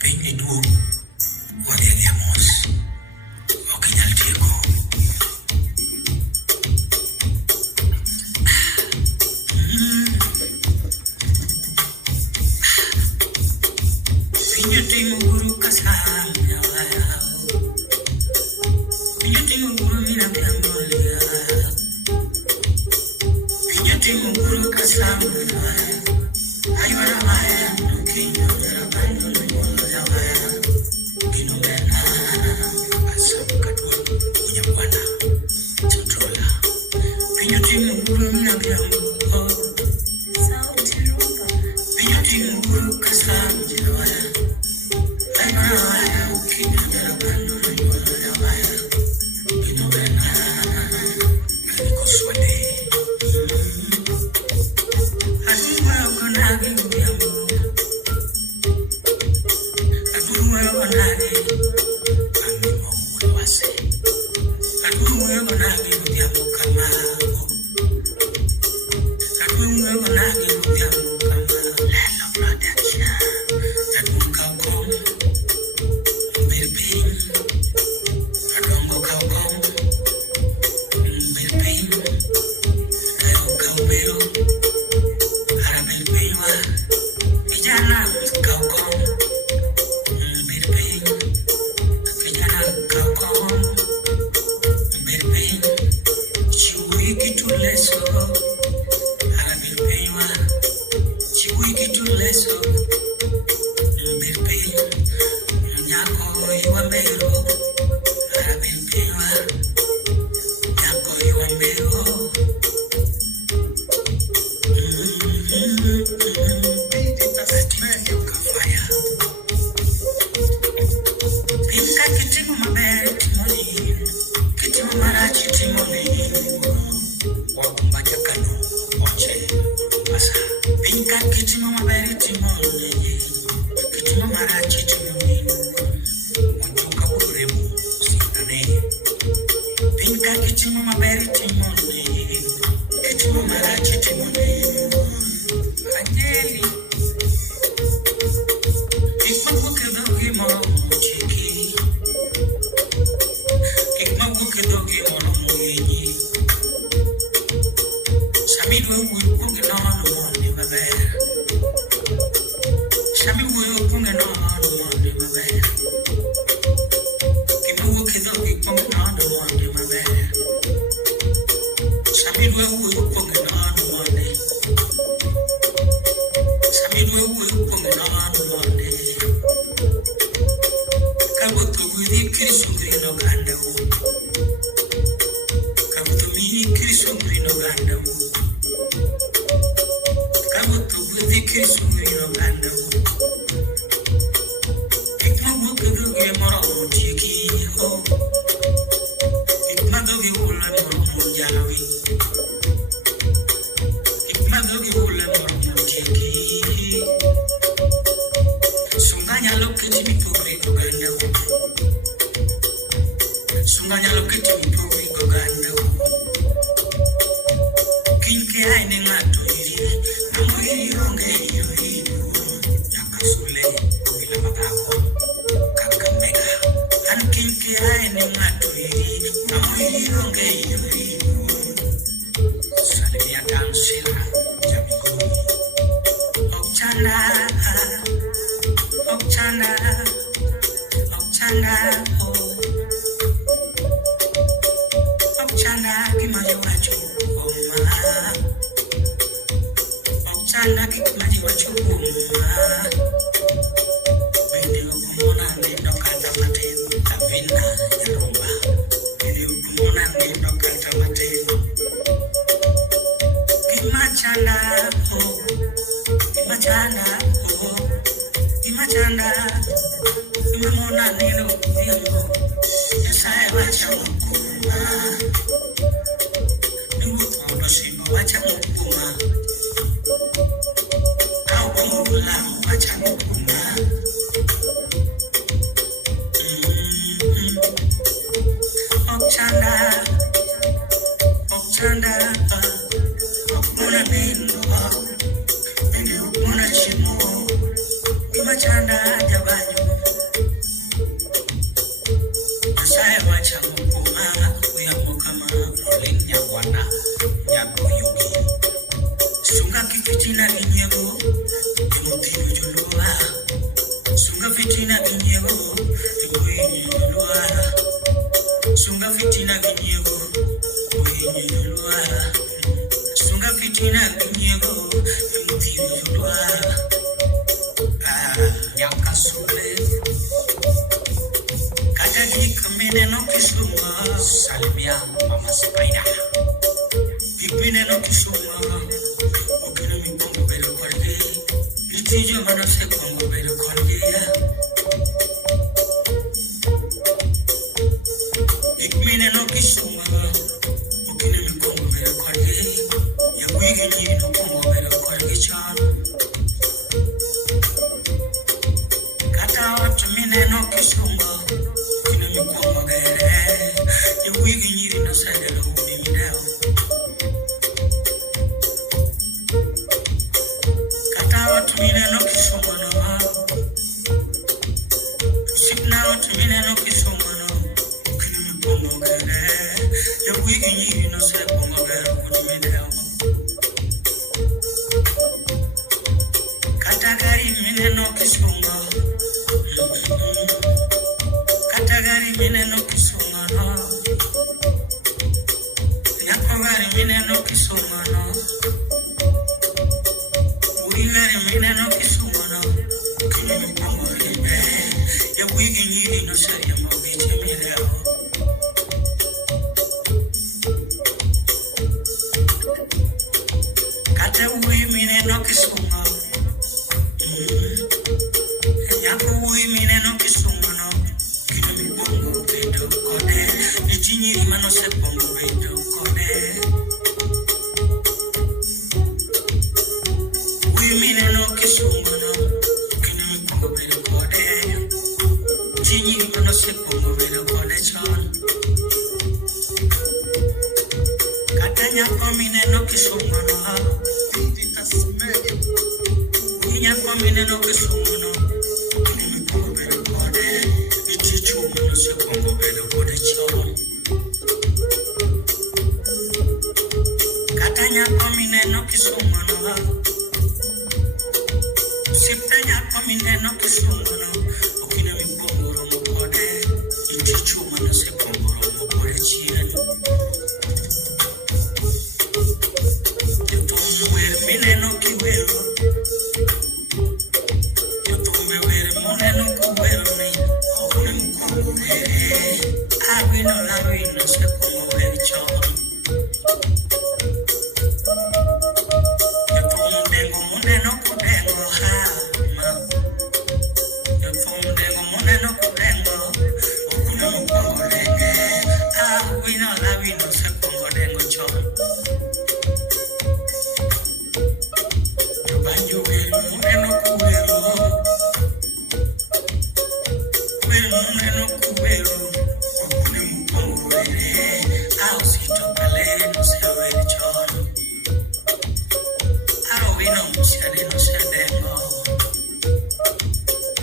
Penye duo wadhiamos ok inyal tieko. Pinyo timo guru kasam pinyo timo guru mina piambolia pinyo timo guru kasam ayora maya kinyo dara bando no zawaya kino bena asam katwa kunya bwana controller pinyo timo guru mina piambolia sauti rumba pinyo timo guru kasam zawaya ayora kinyo dara bando no zawaya kino bena aliko swale aduma konagi biambo aduma konagi ami mongulo wase aduma konagi biambo kama aduma konagi biambo kama lelo production aduma kaukom berbing adongo kaukom berbing ayo kaubero Arabil Paywa, Ijana Kaukom, Birping, Ijana Kaukom, Birping, Chiwiki to Leso, Arabil Paywa, Chiwiki to Leso, Birping, Nyako Yuamero, Arabil Paywa, Nyako Yuamero. Pinka kitimu mabere timoni, kitimu marachi timoni, wakumbaja kanu, oche, basa. Pinka kitimu mabere timoni, kitimu marachi timoni, wajuka uremu, sinane. Pinka kitimu mabere timoni, kitimu marachi timoni, Angeli. wana nyago yugi sunga kifitina vinyego emutino julua sunga fitina vinyego emwenye julua sunga fitina vinyego emwenye julua sunga fitina vinyego emutino julua nyaka sule kadagi kamene no kisuma salimia mama spider ikmine no kisuma okino mi kongo bero kolge litijo mano se kongo bero kolge ya ikmine no kisuma okino mi kongo bero kolge ya wigi ni no kongo bero kolge chan kata watu mine no kisuma okino mi kongo gere ya wigi ni no sagelo uni mideo Tumine no kishomono Sipna tumine no kishomono Kini pongo gere Ya wigi nyiri no se pongo gere Kudimine Katagari mine no kishomo Katagari mine no kishomono Yakogari mine no kishomono Uigari mine no kisumano Kini mi pongo ribe Ya wigi nyiri no se ya mobiche mireo Kata ui mine no kisuma Yako ui mine no kisumano Kini mi pongo bedo kode Ichi nyiri mano se pongo bedo kode Mine no kisumano kini mi pongo bero kode Chinyi mano se pongo bero kode chan Katanya ko mine no kisumano Tasmania Kunya ko mine no kisumano kini mi pongo bero kode Ichichu mano se pongo bero kode chan Katanya ko mine no kisumano Siptanya pamine no kisumano okina mi pongoro mokode inchichu mana se pongoro mokode chiani Yotumwer mine no kiwero Yotumwe were mune no kuwero ni okune mkongo were Awino se pongo were chon Yotumdengo mune no kudengo ha Wino se pongo dengo chon Banjo wero mune no kuwero Wero mune no kuwero Okune mupongo were Sito kale no se were chon Wino musiade no se dengo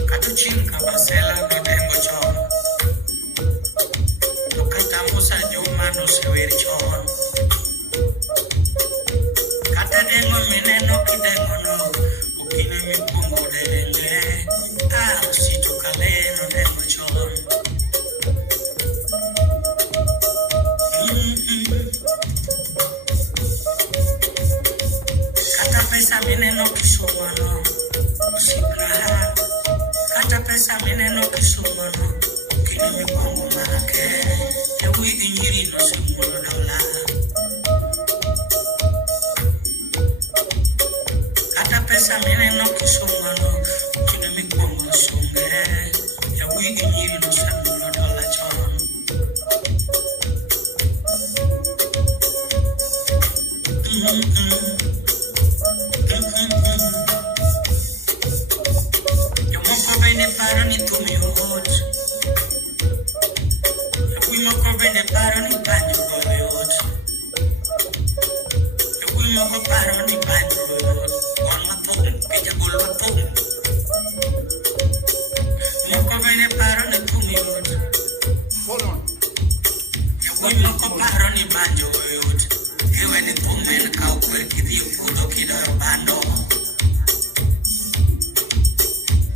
Kato chinka basela no dengo chon Musa Juma no se ver chon Kata dengo mine no kidengo no Ukine mi pongo dengue Sito kale no dengo chon Kata pesa mine no kisumano Sipna Kata pesa mine no kisumano Ukine mi pongo make Wigi nyiri no se mulo dola Kata pesa mine no kisumano Kine mi pongo sunge Ya wigi nyiri no se mulo dola chon Yo moko bene paro ni tumi hot Moko bende paro ni banjo goyot Moko paro ni banjo goyot Kon matong, peja gol matong Moko bende paro ni tumiot Hold on Moko paro ni banjo goyot Ewe ni tumen ka ukwer kidhi pudo kidoyo bando.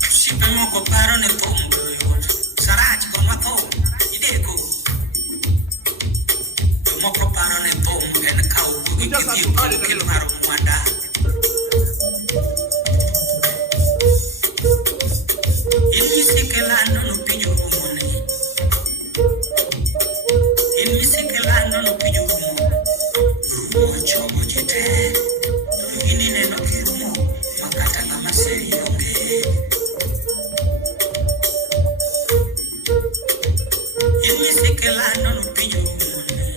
Sipe moko paro ni thum doyot. Sarach konwa thum, ideko. Moko paro ni thum en ka ukwer kidhi pudo kilo maro mwanda. Imisikilando no pinyo rumone. Imisikilando no pinyo rumo. Rumo chomo jite. Ini neno kirumo. Makata nga maseri yonge. Imisikilando no pinyo rumone.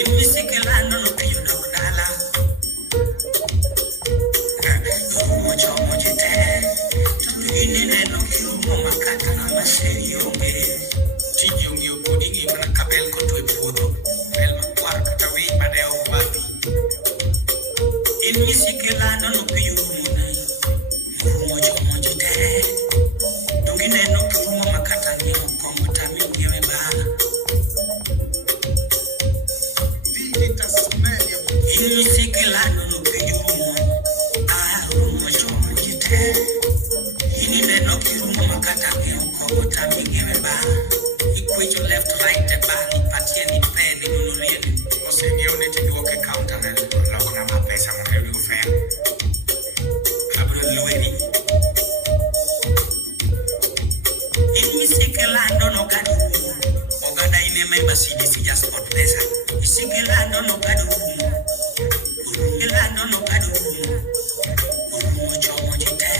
Imisikilando no pinyo naudala. Rumo chomo jite. Ini neno kirumo makata nga maseri yonge. Tijungi ukudingi mana kabel koto ipudo. Bel makwar kata wei madeo wapi. In misikilano no piyurumo nai. Murumo chomo jite. Dungi neno kirumo makata niyo kongo tami ungewe ba. Tasmania. In misikilano no piyurumo. Rumo chomo jite. Ini neno kirumo makata niyo kongo tami ungewe ba. Equate your left, right, and back. Patieni pen, unurieni. Osenge unete duoke counter na lakuna mapesa mwenye ufea. Abro lueri. Imisikilando no gadu. Ogada ine member CDC just got pesa. Isikilando no gadu. Urumilando no gadu. Urumo chomo jite.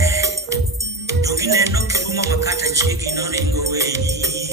Dogine no kirumo makata chigi no ringo wei.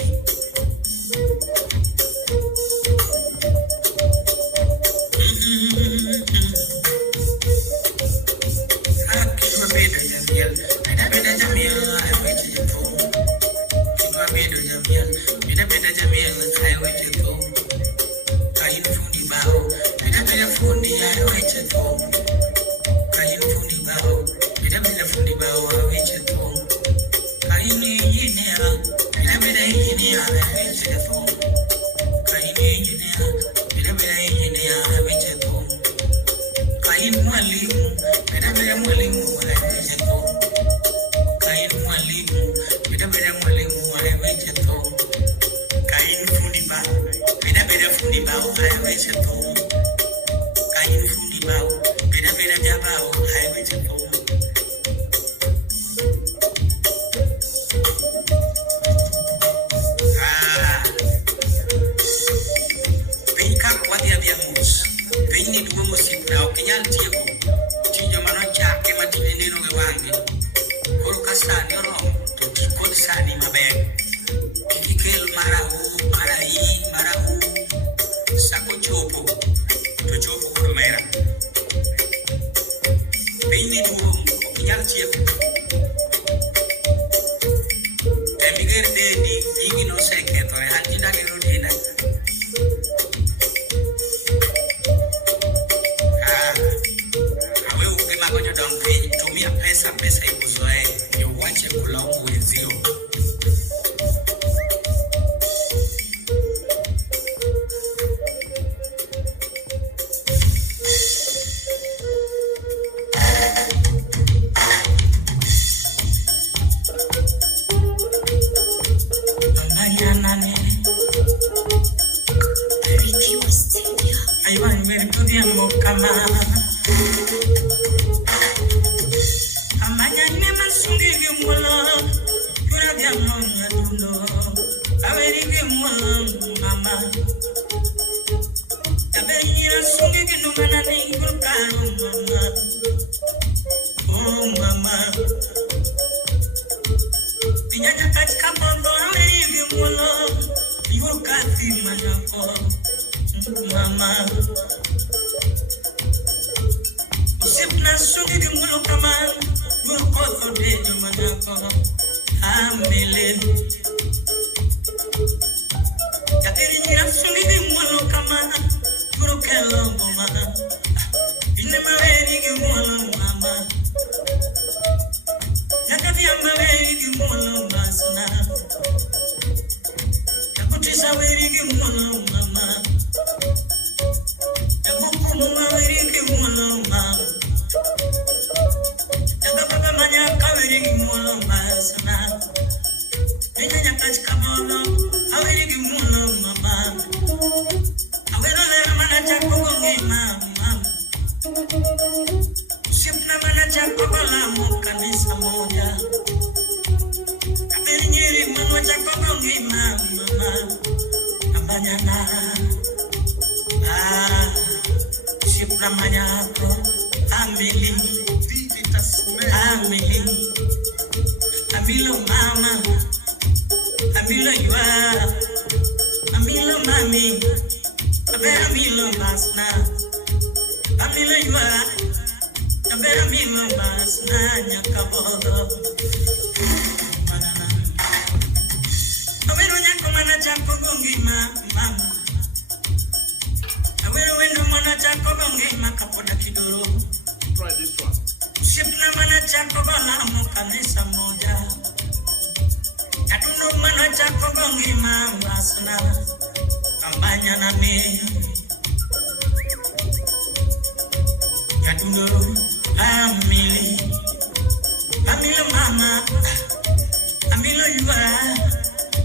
Awero le mana chako gongi mama. Sipna mana chako balamo kanisa moja. Kabiri nyiri mano chako gongi mama. Abanyana. Sipna manyako. Amili. Amili. Amilo mama. Amilo you are. Amilo mami. Amilo masna. Amilo you are. Amilo masna. Nyakabodo. Banana. Awero nyako mana chako gongi mama. Awero wendo mana chako gongi makapoda kidoro. Try this one. Sipna mana chako balamo kanisa moja. Katuno mana chako gongi masna. Kampanya nami. Katuno amili. Amilo mama. Amilo yuwa.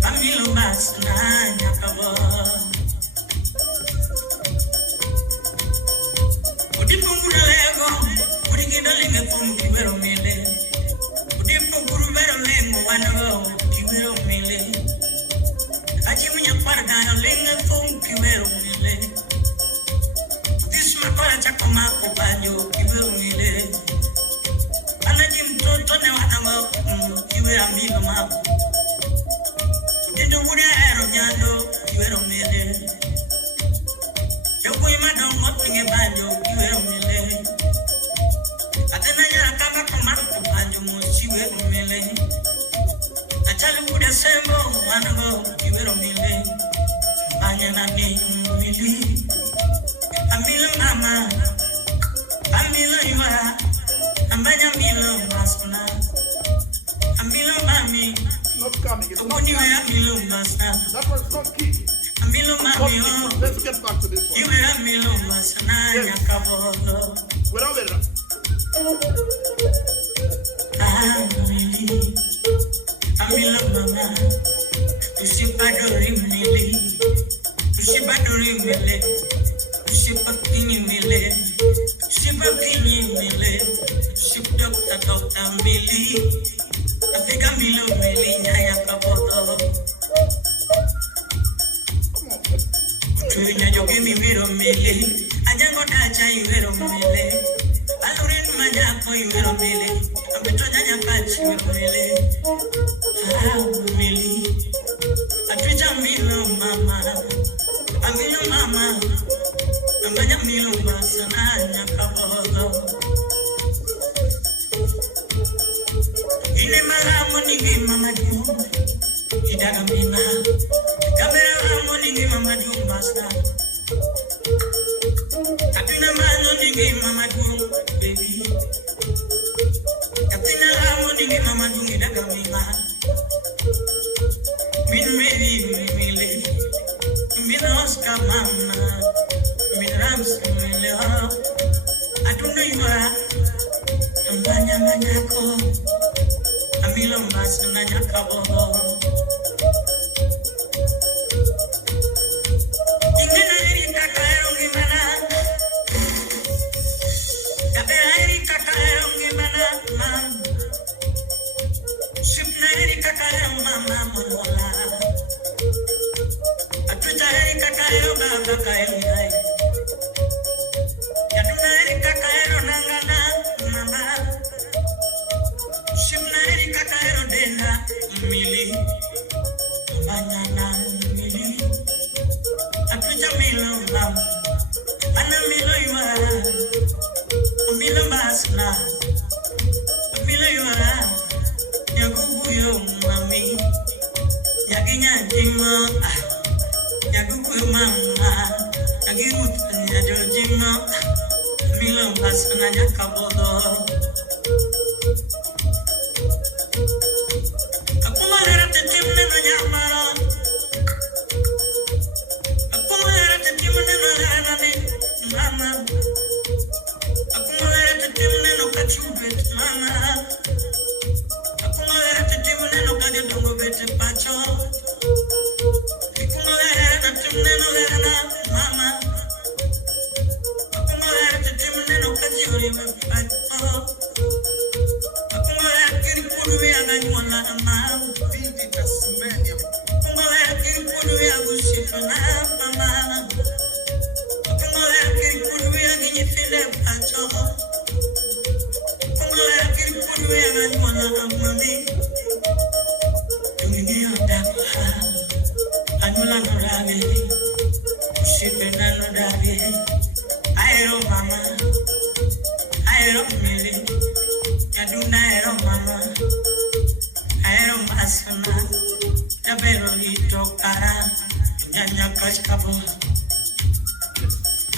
Amilo masna nyakabo. Udipungura lego. Udikida linge fungi vero mile. Udipunguru vero lengo wano. Kiwero mile. Achimunya parga linge fungi vero mile. Disma kwa chako mako banyo kiwero mile. Anajim toto ne wanamo kiwero amilo mako. Udindo wuri aero nyando kiwero mile. Yoko imada umotinge banyo kiwero mile. Atena nyara kama kumako banyo mochiwero mile. Achali kuda sembo wanamo kiwero mile. Banya na mili. Amilo mama. Amilo yuwa. Ambanya milo masna. Amilo mami. Not coming. It's not Abuni we coming. amilo masna. That was not key. Amilo mami oh. Let's get back to this one. Iwe amilo masna nyakabodo. Without it. Amili. Amilo mama. Usibadori mili. Usibadori mile. Usibakini mile. Usibakini mile. Usibdokta mili. Afika milo mili nyaya kabodo. Tunya jogi mi vero mili. Ajango dacha ivero mili. Alurin manyako ivero mili. Abito nyanya kachi ivero mili. Mili. Atuja milo mama. Amilo mama. Ambanya milo masana nyakabodo. Ine malamu ningi mama du. Idaga mina. Kamera lamu ningi mama du masna. Kapina mano ningi mama du baby. Kapina lamu ningi mama du idaga mina. Min mili. Min Oscar mama. Min Rams mili ho. Atuna yuwa. Ambanya manyako. Amilo masna nyakabodo. Ingena erika kaero ngimana. Kabera erika kaero ngimana mama. Sipna erika kaero mama monola. Atuja erika kaero baba kaero nai. Yatuna erika kaero nangana mama. Sipna erika kaero dena mili. Banana mili. Atuja milo mama. Ana milo yuara. Milo masna. Milo yuara. Yagugu yo mami. Yaginya jima. Yagugu mama. Yagirut yajojima. Milo masna nyakabodo. Akumara tetimne no nyamara. Akumara tetimne no ranane mama. Akumara tetimne no kachubet mama. Akumara tetimne no kagedongo bete pacho. Akumara tetimne no mama. Akumala tetemne no kajori me pato. Akumala kiri kudu ya nganyona mama. Vivi Tasmania. Akumala kiri kudu ya busifuna mama. Akumala kiri kudu ya ginyifile pato. Akumala kiri kudu ya nganyona mami. Tungi yonda. Anula no rabi, ushipenda no rabi. Aero mama, aero mili, yaduna aero mama, aero masana, yabero itokara, nyanya kachkabo,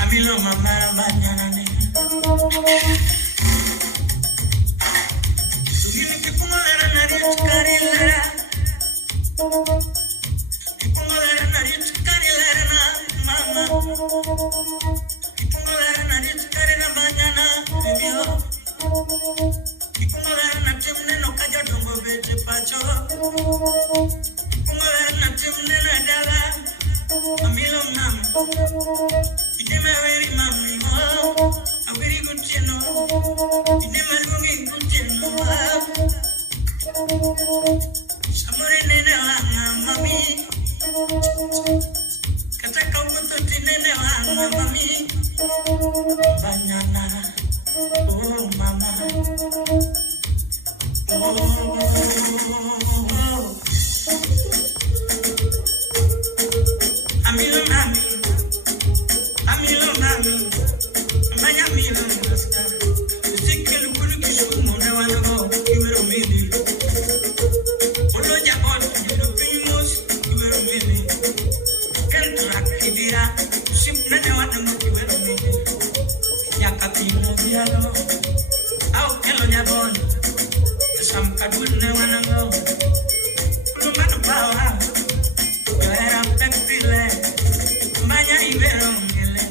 amilo mama banyana ne. Tugini kipunga na nari tukari lara. Oh mama, Amilo mami, manya milo maska. Usikilu kulu kishumu na wanago kiwero mili. Ulo jabon kiwero pimus kiwero mili. Kentra kibira usipna na wanago kiwero mili. Yakapimo bialo au kelo jabon samkadul na wanago. Kulumanu bawa era pepile manya ibero ngele.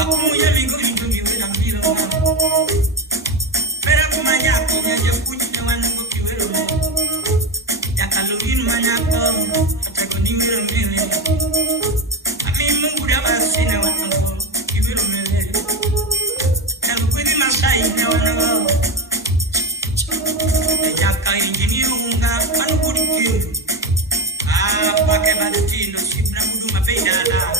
Akumuya migo intungi wena milo mama. Pera kumanya kunya jakuji na wanango kiwero me. Yakalugin manya ko atako nimero mele. Ami mungu da basi na wanango kiwero mele. Yalukwedi masai na wanango. Yaka injinio unga manukudi kiyo. Pake badutino sibna kuduma peidana.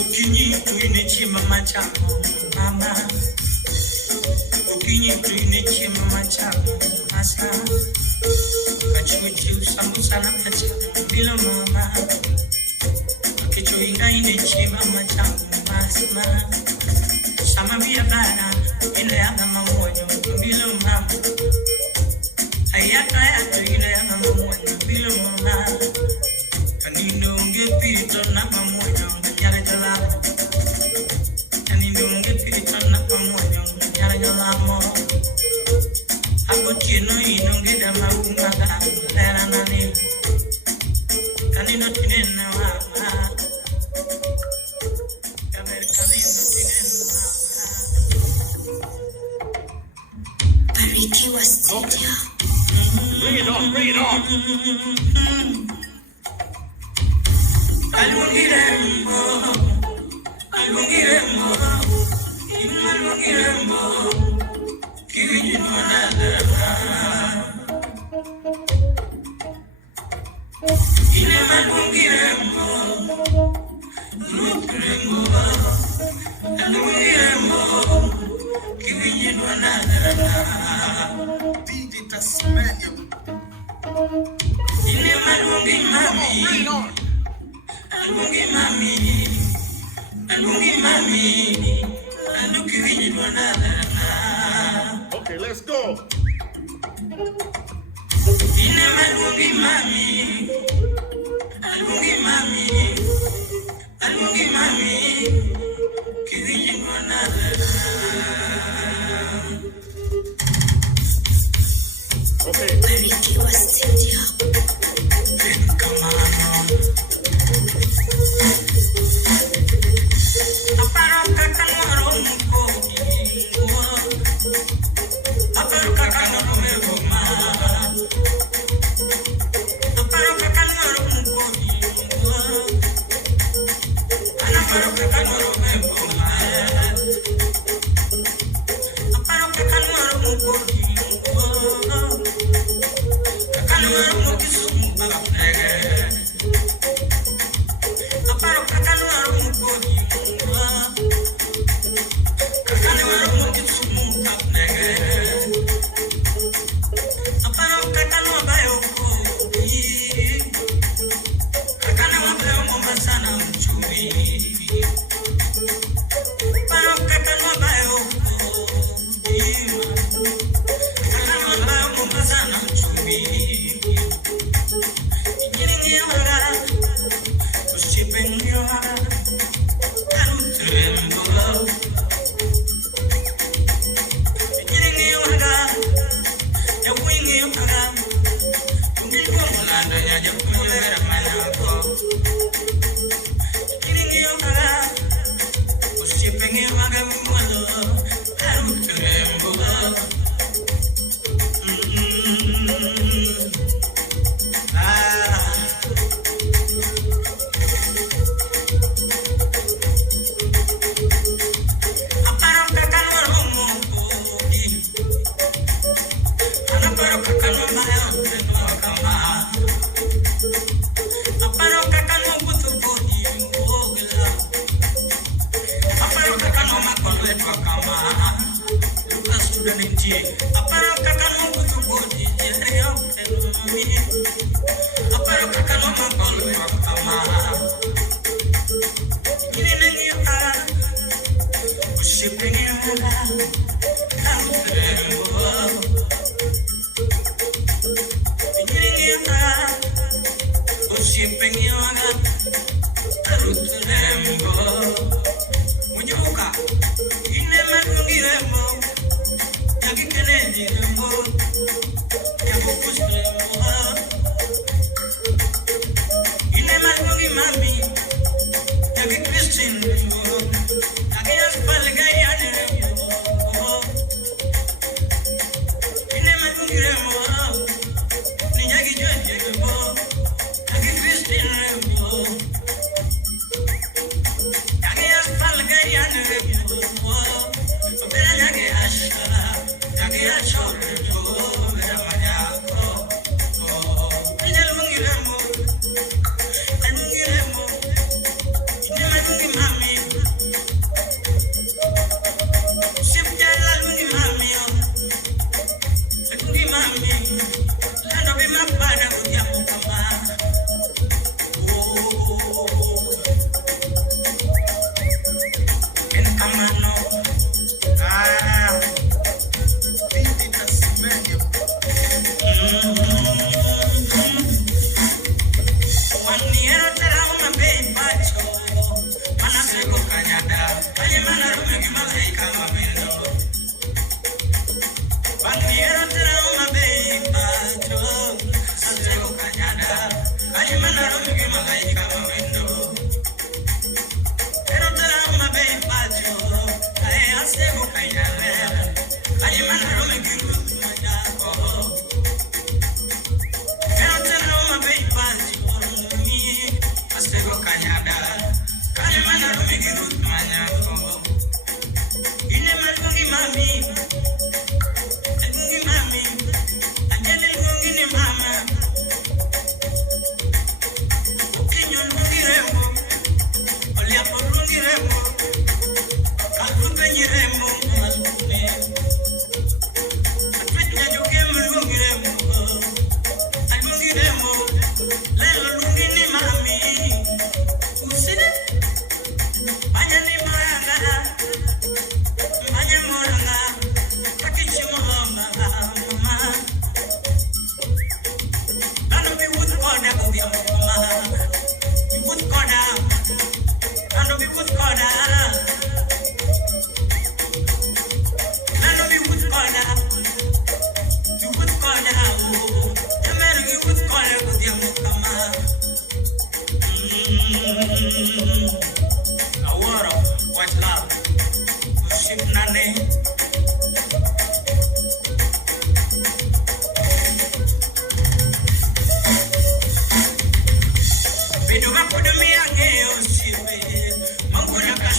Ukinyi tuine chima machako mama. Ukinyi tuine chima machako asa. Kachuchi usambusa na machako bilo mama. Akicho inga ine chima machako masma. Sama biya bana ina yanga mamonyo bilo mama. Ayata ile ya mamonyo bilo mama. Kanino ngepito na mamonyo nyara jalamo. Kanino ngepito na mamonyo nyara jalamo. Agotieno ino ngeda maunga ga era nani. Kanino tinena mama. Kamer kanino tinena mama. Bariki was studio. Bring it on, bring it on. Alungirembo, kijinwanadara. Ine malungirembo, alungirembo, kijinwanadara. Vivi Tasmania. Ine malungi mami, Bring it on. alungi mami, alungi kijinwanadara. Okay, let's go. Ine malungi mami, kijinwanadara. Okay. Bariki was studio. Come on. Aparo kakano muko, aparo kakano me goma.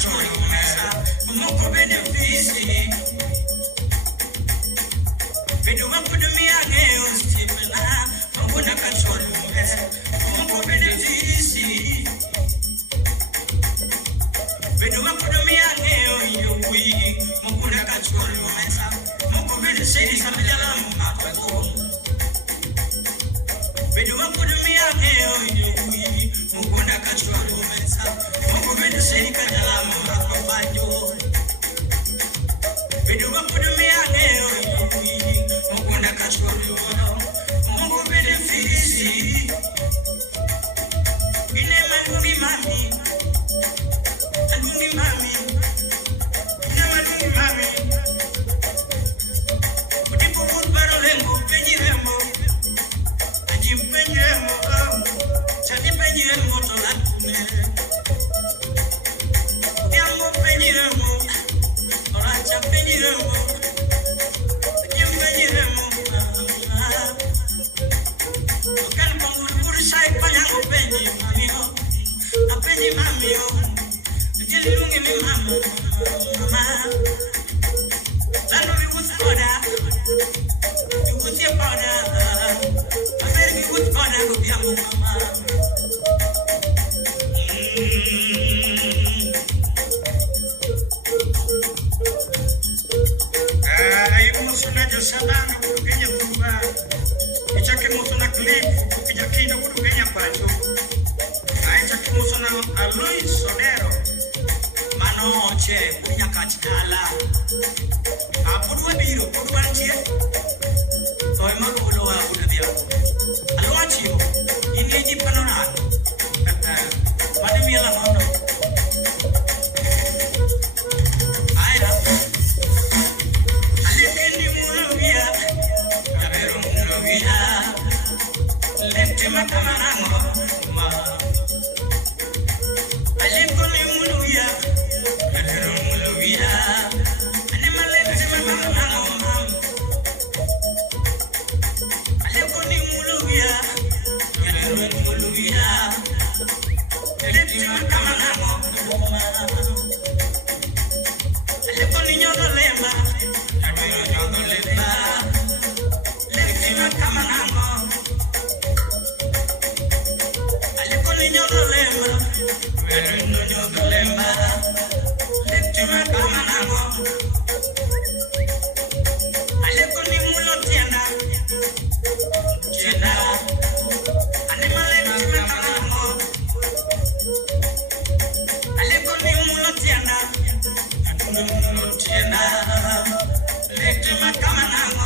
kachori umesa moko benefisi Bedu wakudumi age ustipena mokuna kachori umesa moko benefisi Bedu wakudumi age oyui mokuna kachori umesa moko benefisi Jalamo makweko Bedu wakudumi age oyui mokuna kachori umesa moko benefisi Jalamo makweko Bedu wakudumi age oyui mokuna kachori umesa moko benefisi Ine malungi mami Alungi mami Ine malungi mami Utipo mutbaro lengo penyiremo Ajim penyiremo Chani penyiremo tolatune Utiamo penyiremo Oracha penyiremo Ajim penyiremo Okan pangul sai panyango penyi mami Apenyi mami Jilungi mi mama Lano mi wuskoda Mi wusie pada Ameri mi wuskoda Kubiamu mama Ayo musuna josabana Kukenya kuba Ichake musuna klip Kukija kido kukenya pacho Aicha kimusuna Alois Sonero Manoche Kunya katikala Apudwa biro Pudwa nchie Soy magulo wa kudabia Alwachio Ineji panorano Wadi miela mono Aira Alekeni muluvia Taberu muluvia Lefti matamanango Alekoni muluvia Taberu muluvia Animalefti matamanango Alekoni muluvia Taberu muluvia Lefti matamanango Alekoni nyodo lemba Taberu nyodo lemba Lefti matamanango Alekoni nyodo lemba Taberu nyodo lemba Lefti matamanango Alekoni mulo tienda Tienda Animale lefti matamanango Alekoni mulo tienda Mulo tienda Lefti matamanango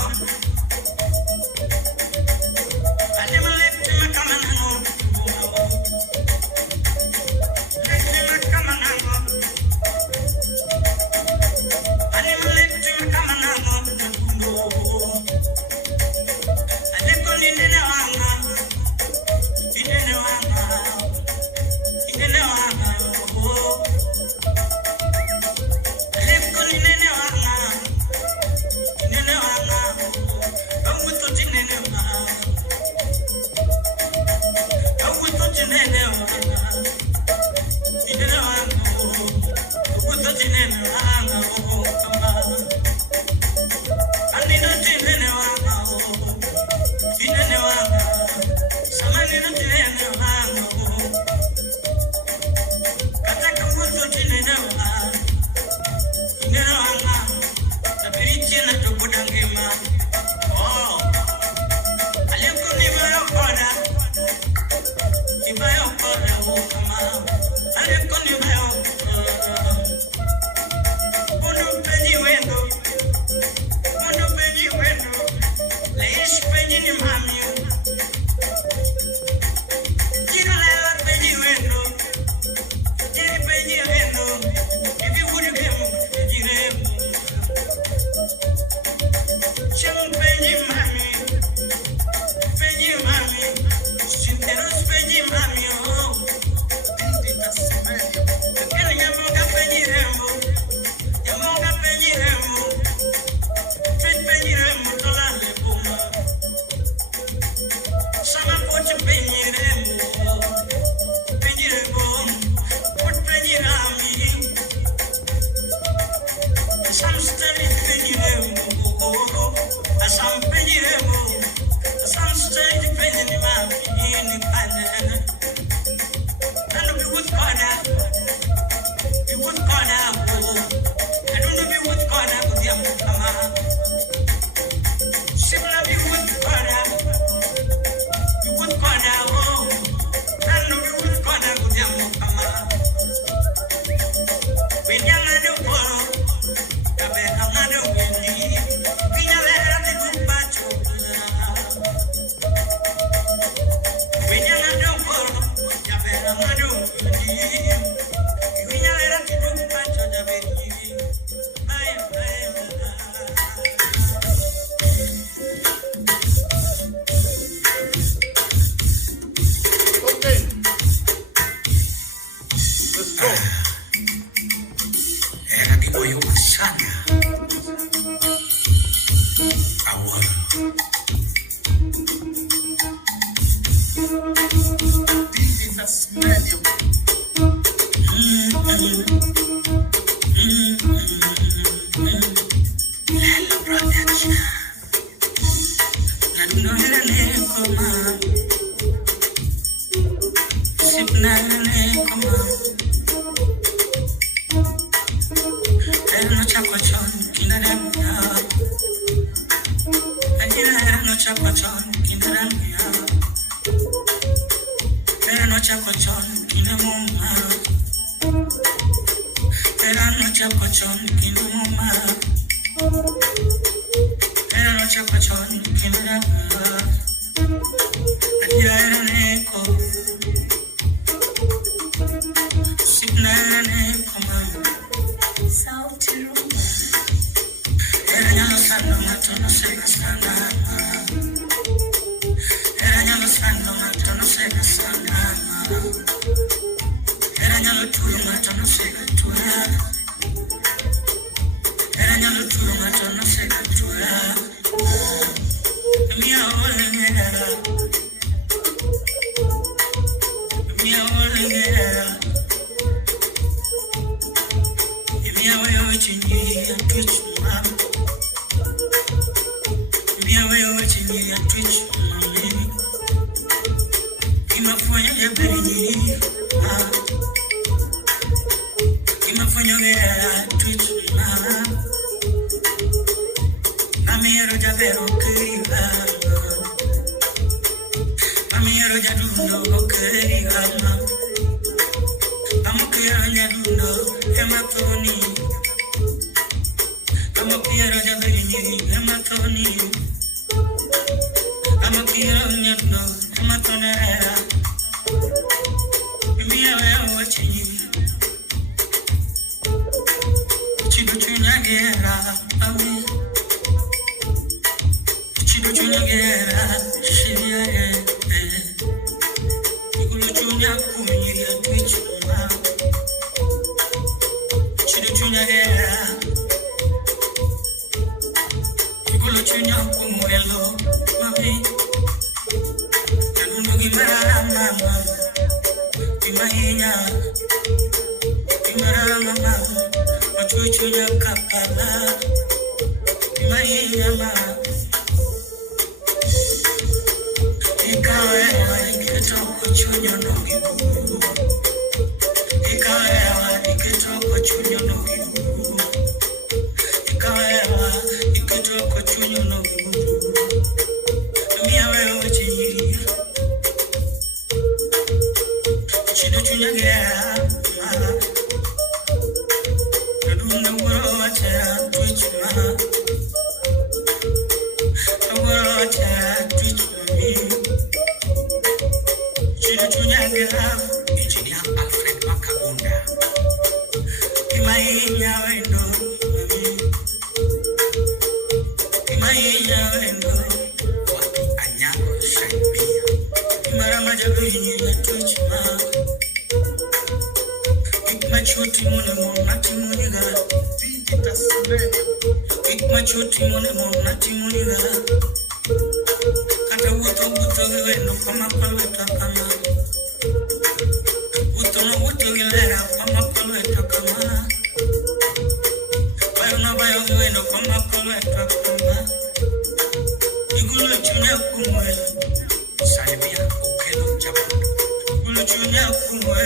chunya kumwe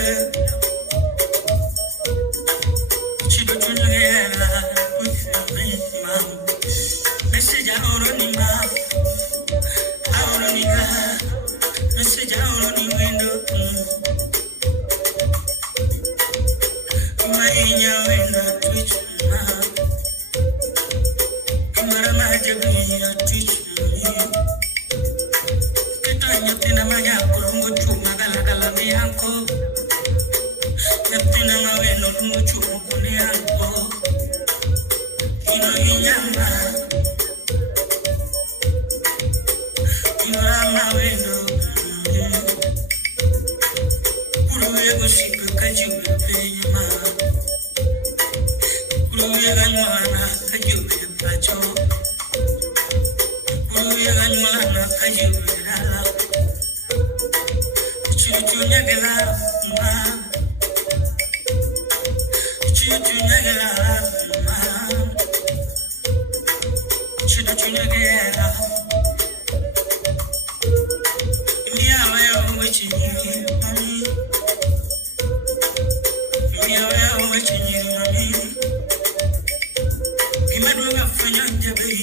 chido chunya gera kufi ma message ahoro ni ma ahoro ni ga message ahoro ni window ma inya window twitch ma kamara ma jabi na twitch Yatina maya kurungu chuma gala ni anko Yatina mawelo lungu chuma kuni anko Ino inyama Ino rama welo Kuruwe gushiku kajiwe penyama Kuruwe ganywana kajiwe pacho Kuruwe ganywana kajiwe rala Chunya gela ma Chunya gela ma Chunya gela Mia weo mwechi mami Mia weo mwechi mami Kimadunga fanya njabe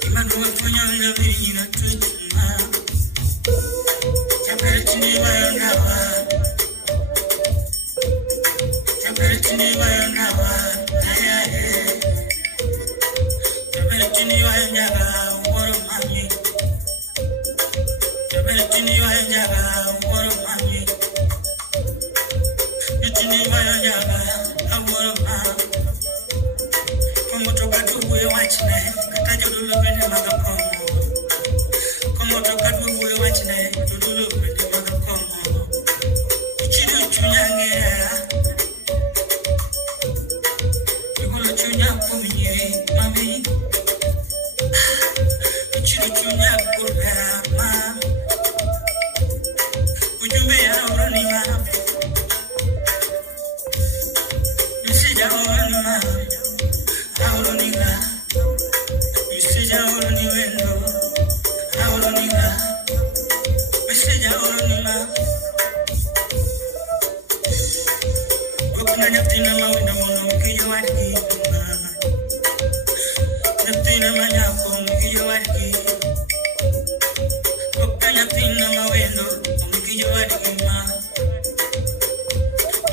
Kimadunga fanya njabe na twitch Chaperetini wayonawa Chaperetini wayonawa Ayaye Chaperetini wayonawa Woro mami Chaperetini wayonawa Woro mami Chaperetini wayonawa Woro mami Como toka tuwe wachine Katajo dulo bene magapomo Como toka tuwe wachine Dulo bene magapomo Chido chunyangera Yugulo chunyakumiri mami Chido chunyakura ma Ujumbe ya uroni ma Message ya uroni ma Auroniga Message ya uroni wendo Auroniga Message ya uroni ma Wakuna nyatina mawenda mono mkiyo wadiki Nyatina manyako mkiyo wadiki Wakuna nyatina mawendo mkiyo wadiki ma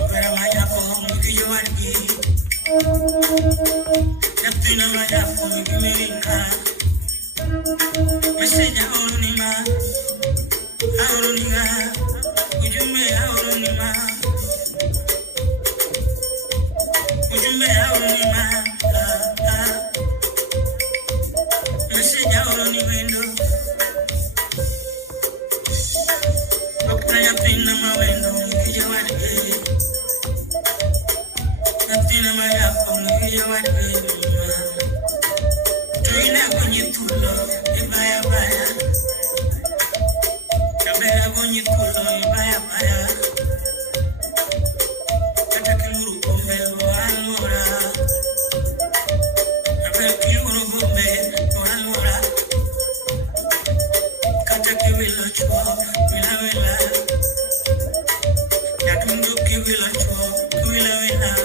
Wakuna manyako mkiyo wadiki Yatina manyako mkiyo Message ya uroni ma Auroniga Ujumbe ya uroni ma Ujumbe ya uroni ma Message ya uroni wendo Wakuna yatina mawendo mkiyo wadiki Yatina manyako mkiyo wadiki Tuina kwenye tulo ibaya baya Kabera kwenye tulo ibaya baya Kata kiluru kombe alora Kabera kiluru kombe alora Kata kiwilo chua wila wila Yatundu kiwilo chua wila wila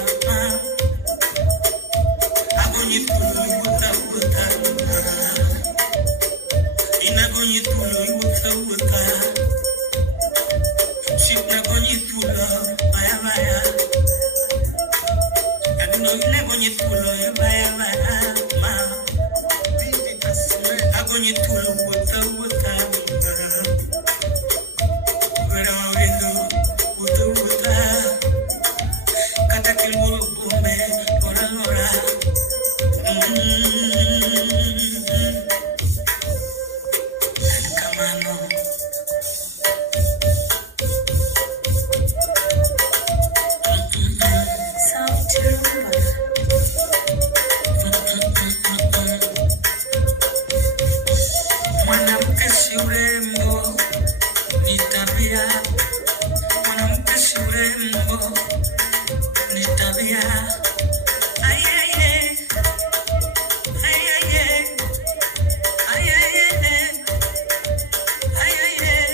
Agonyi tulo ibuta ubuta Inagonyi tulo ibuta ubuta Shipna gonyi tulo baya baya Yaduno inagonyi tulo baya baya ma Agonyi tulo ubuta ubuta Vera wendo ubuta ubuta Kata kilmuru bombe lora lora Kamano Sauti rumba. Mwanamke si urembo ni tabia Mwanamke si urembo ni tabia Ayaye Ayaye Ayaye Ayaye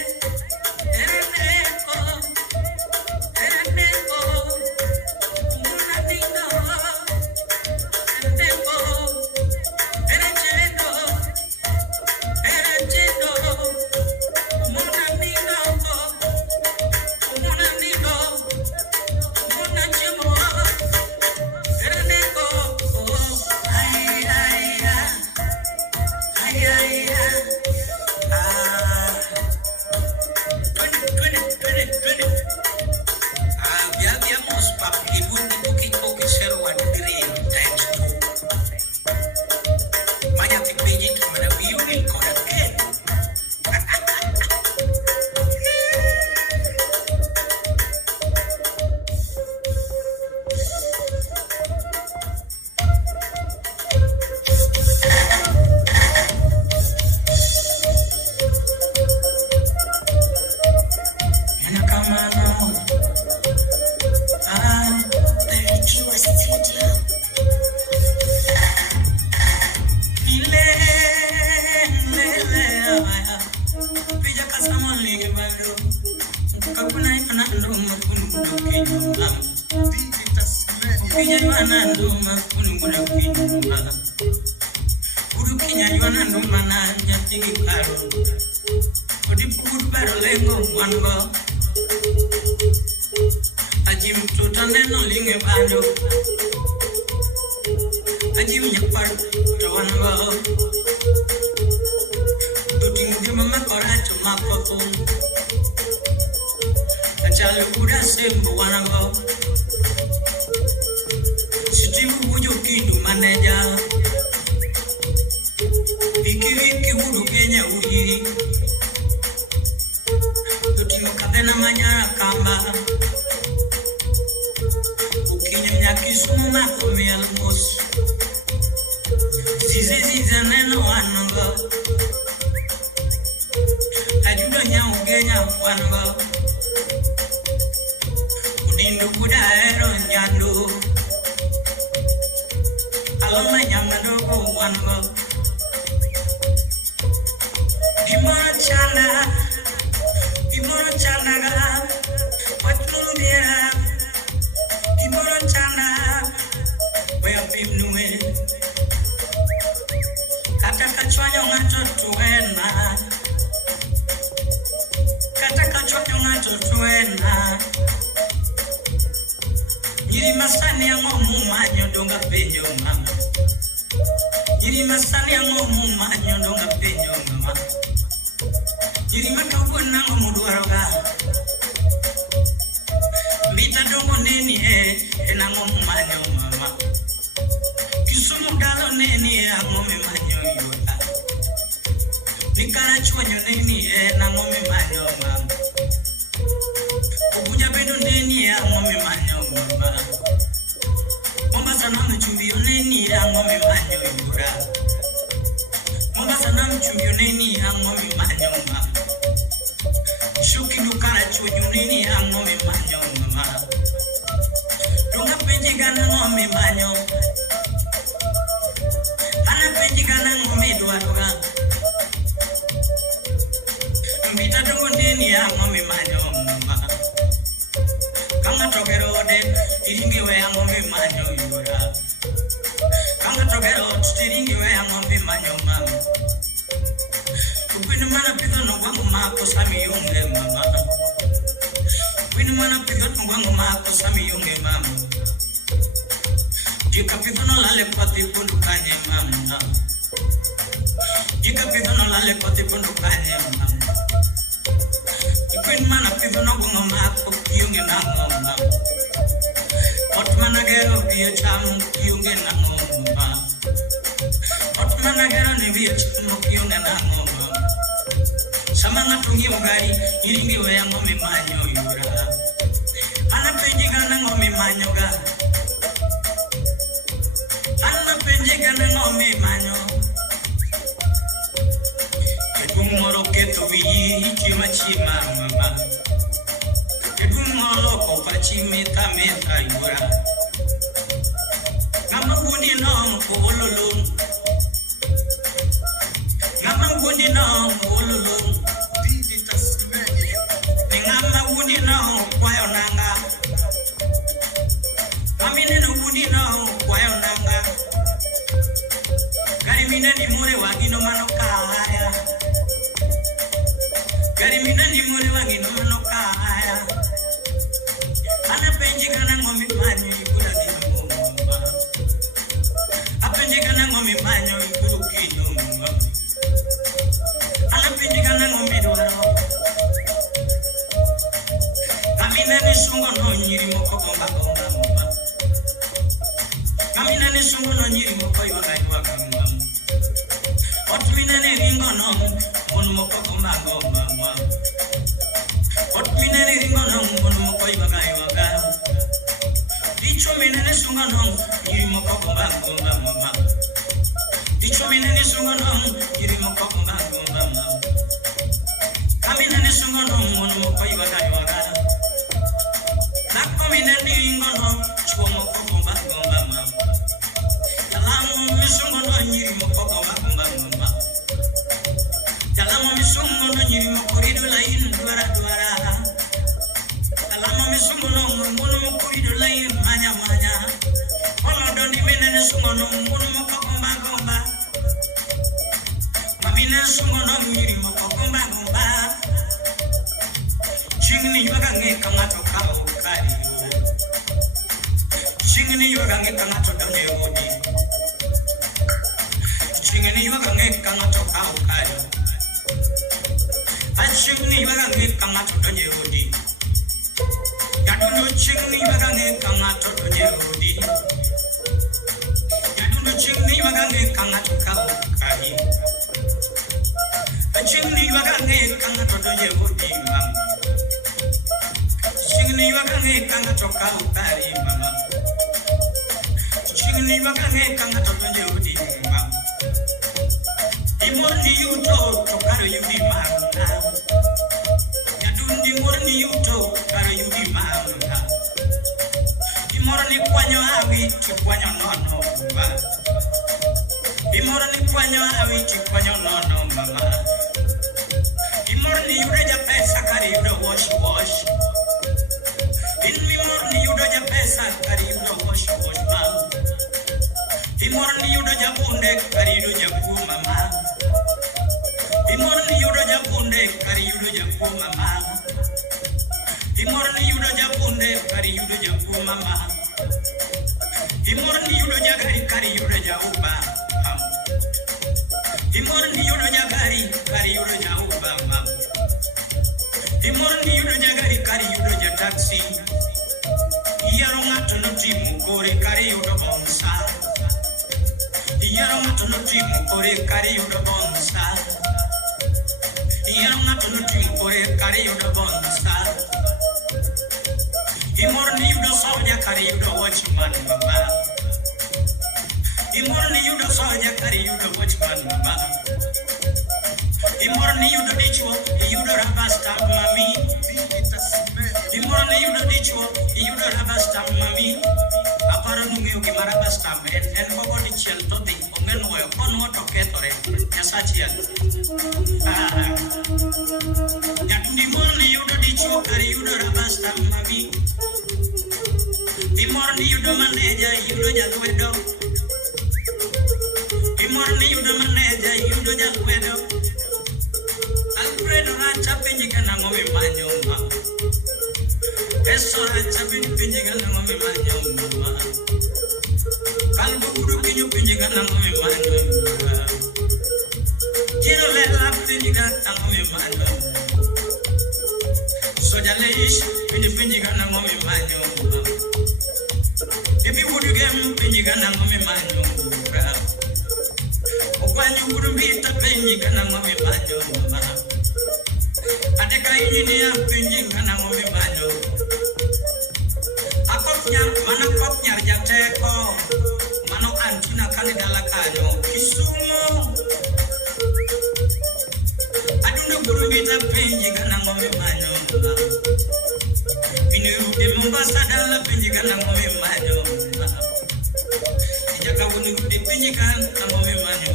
mukuri lay manya manya. Olo doni menen sumono munu mokoma gomba. Mamine sumono miri mokoma gomba. Chingni yoga nge kamato kao kari. Chingni yoga nge kamato done odi. Chingni yoga nge kamato kao kari. Chingni yoga nge kamato done odi. Yaduno chingni yoga nge kamato done odi. Yaduno chingni yoga nge kamato kao kari. Chingni yoga nge kamato done odi mam. Chingni yoga nge kamato kao kari mama. Chingni yoga nge kamato done odi mam. Imorni yuto to karo yudi mama. Yadundi morni yuto karo yudi mama. Imorni kwanyo awi to kwanyo nono mama. Imorni kwanyo awi to kwanyo nono mama. Imorni yureja pesa kari yudo wash wash. Imorni yudoja pesa kari yudo wash wash mama. Imorni yudoja bunde kari yudoja bu mama. Imorni yudo japunde kari yudo japu mama. Imorni yudo japunde kari yudo japu mama. Imorni yudo jagari kari yudo jauba. Imorni yudo jagari kari yudo jauba mama. Imorni yudo jagari kari yudo jataxi. Iyaro ngato no timu kore kari yudo bonsa. Iyaro ngato no timu kore kari yudo bonsa. Iyaro ngato no timu kore kari yudo bonsa. Imorni yudo soja kari yudo watchman mama. Imorni yudo soja kari yudo watchman mama. Imorni yudo dichwo yudo rabasta mami. Imorni yudo dichwo yudo rabasta mami. Aparo nungyo ki marabasta en bobo dichiel to dhi ongen woyo konwo to kethore nyasachiel. Imorni yudo dichwo kari yudo rabasta mami. Imorni yudo maneja yudo jalwedo. Imorni yudo maneja yudo jalwedo. Alfredo racha pinji kana ngome manyo ma. Eso racha pinji kana ngome manyo ma. Kalbu kudu pinji kana ngome manyo ma. Kiro lela pinji kana ngome manyo. Soja leish pinji kana ngome manyo ma. If you would get pinji kana ngome manyo ma. Okwanyu kudu bita pinji kana ngome manyo ma. Adeka injinia pinji kana ngome manyo. Mana kopnyar Jatello. Mano antina kali dala kanyo. Kisumo. Aduna guru bita pinji kana ngome manyo. Biniru de Mombasa dala pinji kana ngome manyo. Ijaka wuni de pinji kana ngome manyo.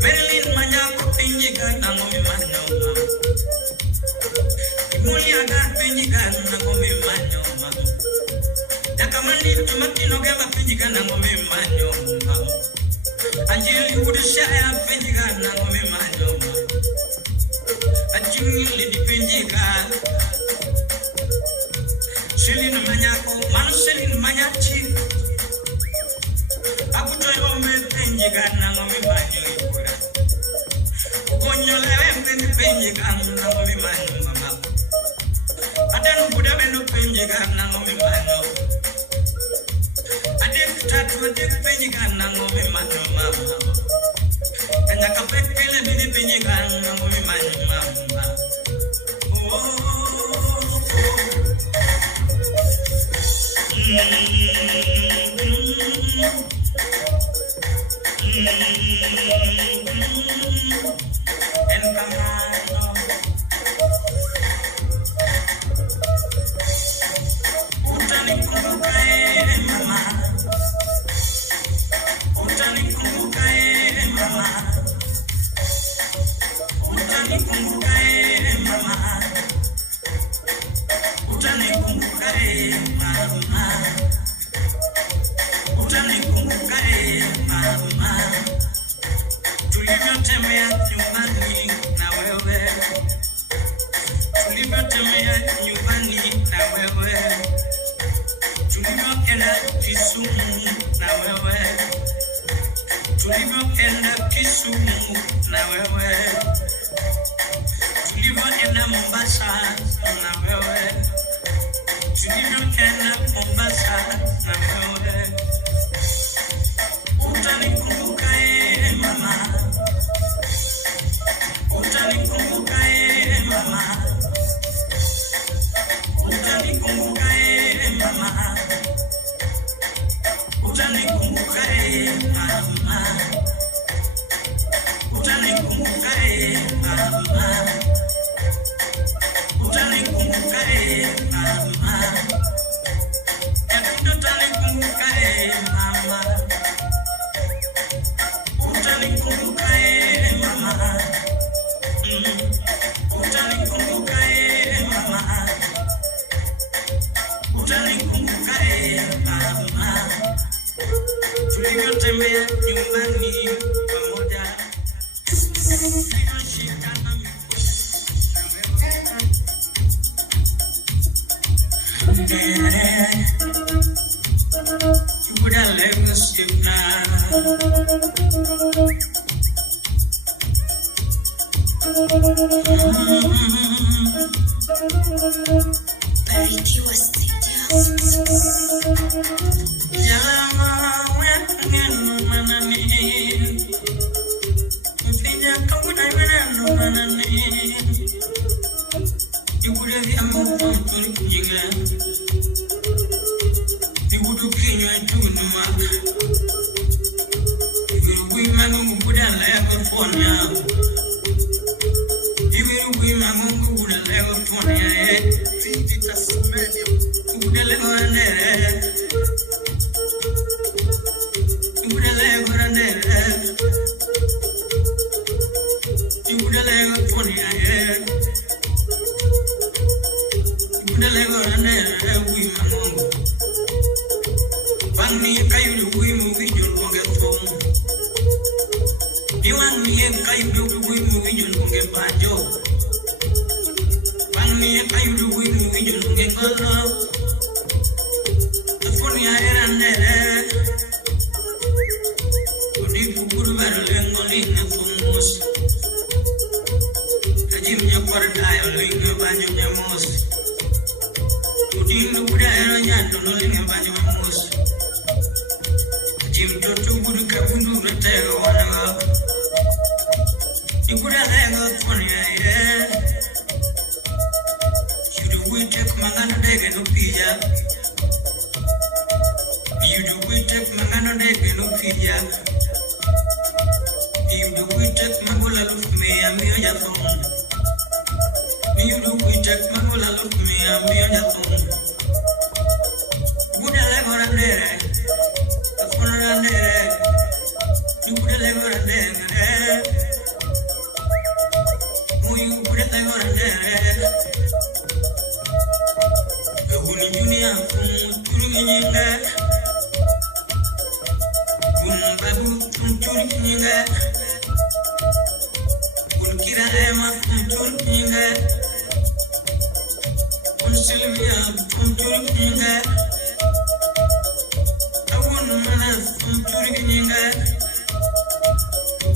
Berlin manyako pinji kana ngome manyo. Mulia ga pinji kana ngome manyo. Yakamani tumatino gema pinji kana ngome manyo. Anjili udishaya pinji kana ngome manyo. Anjili di pinji kana. Selin manyako, manu selin manyachi. Aku toyo me pinji kana ngome manyo ikura. Ugonyo lewe pinji kana ngome manyo mama. Adanu buda beno pinji kana ngome manyo. Tatu pinji kana ngome manyo mama. Kanya kapepele bini pinji kana ngome manyo mama. Utanikumbuka tulivyotemea nyumbani na wewe, tulivyoenda Kisumu na wewe, tulivyoenda Kisumu na wewe, tulivyoenda Mombasa na wewe, tulivyoenda Mombasa na wewe, utanikumbuka mama, utanikumbuka mama, utanikumbuka mama, utanikumbuka mama, utanikumbuka mama, utanikumbuka mama, utanikumbuka mama, utanikumbuka mama, utanikumbuka mama, utanikumbuka mama, tulivyotembea nyumbani pamoja, tulivyoshikana mikono na wewe, you would have let me skip now. Barikiwa studios. Jalamo wengine manani, mpiga kabuda manani manani, you would have yamu kunyinga, you would have kinywa tunuma, you would have women who would have left for now. We Mungu unalego tuone DJ Tasmania. unalego ndere unalego ndere unalego tuone unalego ndere we Mungu bani kayu we Mungu jonge tom diwani kayu we Mungu jonge banjo. Me I do we don't get good love. The funny I and there. Would you put a battle in the link of most? I give you for a dialing of your most. Would you put a hand on the link of your most? Jim Toto would come to retire one hour. You would have never funny. We take Mangano Deg and Upia. You do we take Mangano Deg and Upia. You do we take Magula of me and me on your phone. You do we take Magula of me and me on your phone. Would I ever run there? The phone run there. You would ever run there. Oh, you would ever run there. Dunia kunyinga babu kunyinga kira ema kunyinga Silvia kunyinga awon mana kunyinga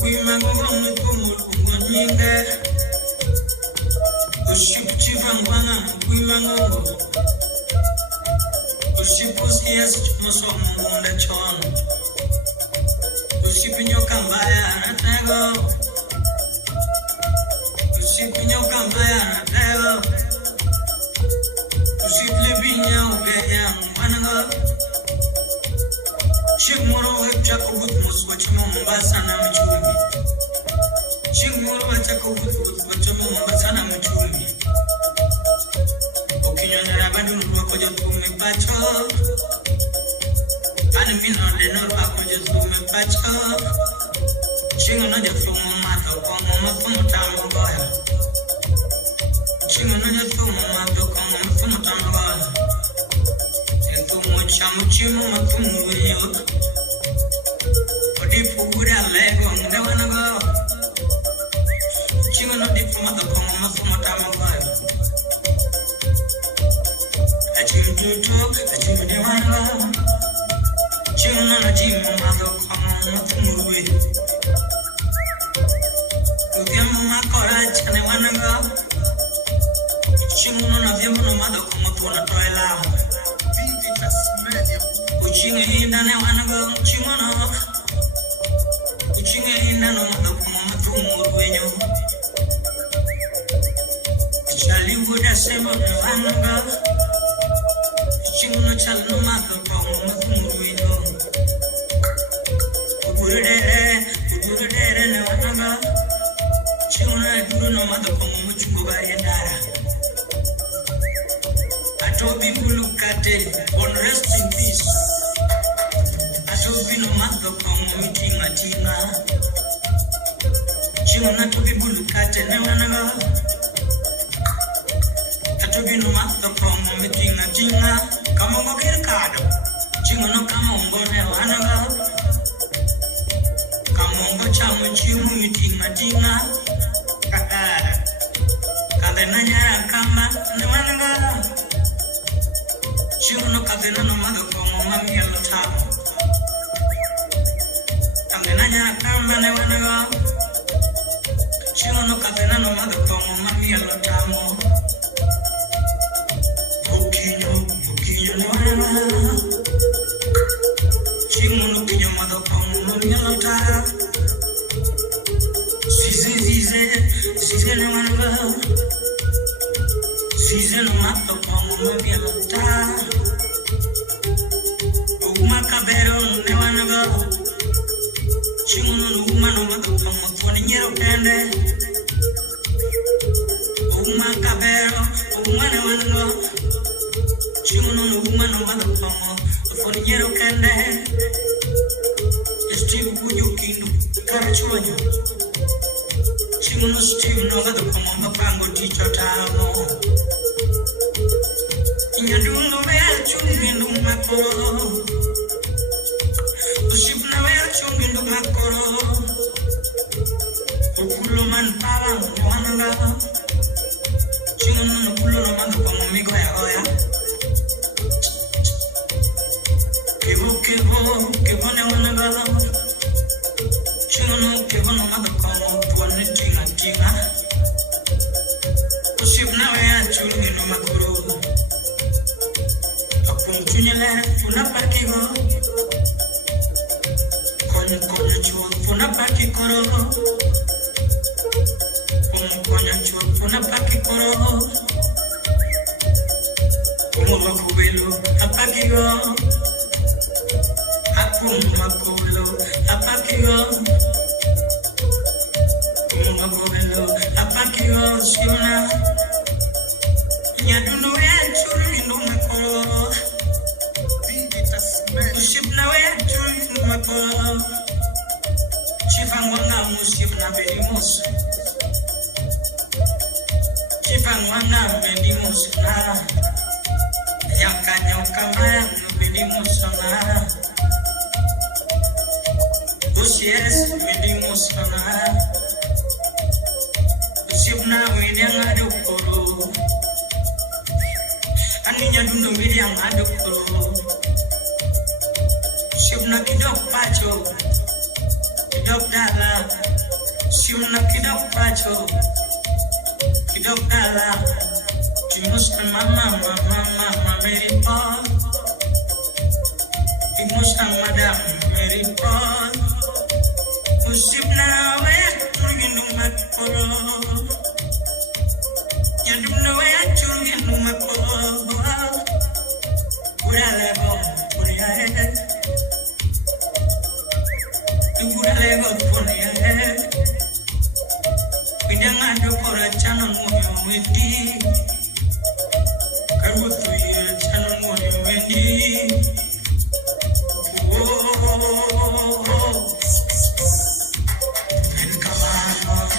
kuima ngomu kunyinga ushipchiva ngwana kuima ngomu Ushipus yes musomo munda chon Ushipinyo kambaya natego Ushipinyo kambaya natego Ushiplibinya ugeya manago Shikmuro wecha kubut muswachimu mbasa na mchumi Shikmuro wecha kubut muswachimu mbasa na mchumi Okinyonera baduru wakoja tume pacho Ani mino deno wakoja tume pacho Chingo noja fumu mato kongo mafumu tamu goya Chingo noja fumu mato kongo mafumu tamu goya Efumu chamu chimu mafumu wiyo Odipu uda lego mdewana go Chingo no dipu mato kongo mafumu tamu goya Chimuno na vyembo no mada kuma pona toila. Vivi Tasmania. Uchinge hinda ne wanaga chimuno. Uchinge hinda no mada kuma matumu wenyo. Chali vuda semo ne wanaga. Chimuno chal no mada kuma matumu wenyo. Udurere ne wanaga. Chimuno duru no mada kuma muchungu bayendara. Atobi bulukate on rest in peace. Atobi no mother from meeting Latina. Chimona to be bulukate never. Atobi no mother from meeting Latina. Come on, get a card. Chimona come on, go never. Come on, go cham chimu meeting Latina. Kadenanya kama never. Chimuno kadena no mother from mami yellow town. Kadenanya kama never. Chimuno kadena no mother from mami yellow town. Okinyo never. Chimuno kinyo mother from mami yellow town. Size never. Season of my phone, maybe a lot. Macabero, never go. Chimun, woman of the phone, 20 year old and Macabero, woman of the Chimun, woman of the phone, 20 year old and Steve Wuyu, Carachuano. Chimun, Steve, no other phone, Pango teacher town. Inyadundo wea chungindu makoro. Ushipna wea chungindu makoro. Ukulo man pawa mwanaga. Chingunu nukulo no mando kwa mumigo ya goya. Kevo ne wanaga. Chingunu kevo no mando kwa mtuwane tinga. Ushipna wea chungindu makoro. Tunyele funa pakigo konya chuo funa pakikoro konya chuo funa pakikoro wakubelo apakigo makubelo apakigo wakubelo apakigo siuna nyaduno ya churu ino makoro. Ship na we to my poor. Chief and one now, Ship na very much. Chief and one now, many much. Yakan Yokama, many much. Bushes, many much. Ship now, we didn't do polo. And in your do medium, I do polo. Shimna kidok pacho, kidok dala. Shimna kidok pacho, kidok dala. Timusta mama Mary Paul. Timusta madam Mary Paul. Shimna we turginu makoro. Yadumna we turginu makoro. Uralebo, uriahe. Lego for your head. We don't have for a channel more with thee. Come to your channel more with thee. Oh, and come on.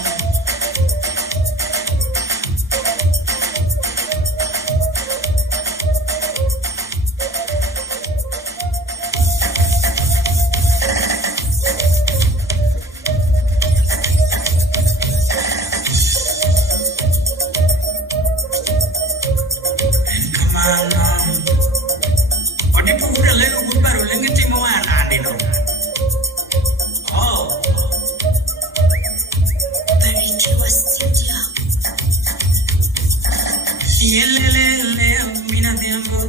Yelele, mina dembo.